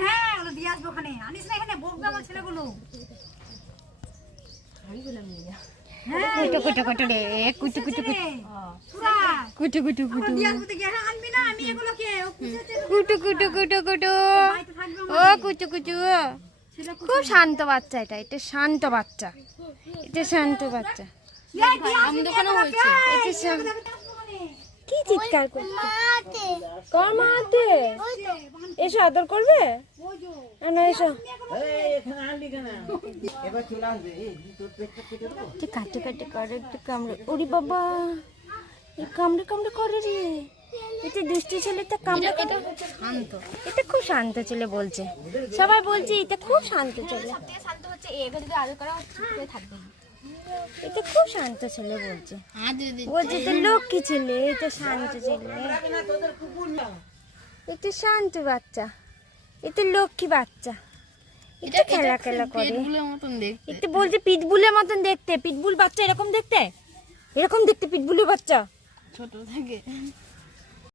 হ্যাঁ ওগুলো দিয়ে আসবো ওখানে। আনিস না এখানে বকবে আমার ছেলেগুলো। কুটু কুটু কুটু রে কুটু কুটু কুটু কুটু কুটু কুটু কুটু কুটু কুটু কুটু ও কুটু কুটু। খুব শান্ত বাচ্চা, এটা শান্ত বাচ্চা, এটা শান্ত বাচ্চা। কি চিৎকার করছে? কার মাতে? এসো আদর করবে না? এসো কাটে কাটে করে একটু কামড়ে। ওরে বাবা কামড়ে কামড়ে করে রে। এটা দুষ্টি ছেলেটা কামড়ে কাটে শান্ত। এটা খুব শান্ত ছেলে বলছে, সবাই বলছে এটা খুব শান্ত ছেলে। শান্ত হচ্ছে এবার যদি আদর করা থাকবে। এটা খুব শান্ত ছেলে বলছে, বলছে তো লক্ষ্মী ছেলে, এটা শান্ত ছেলে, এটা শান্ত বাচ্চা, এটা লক্ষ্মী বাচ্চা, এটা খেলা খেলা করে। এটা বলছে পিটবুলের মতন দেখতে। পিটবুল বাচ্চা এরকম দেখতে, এরকম দেখতে পিটবুলের বাচ্চা ছোট থাকে।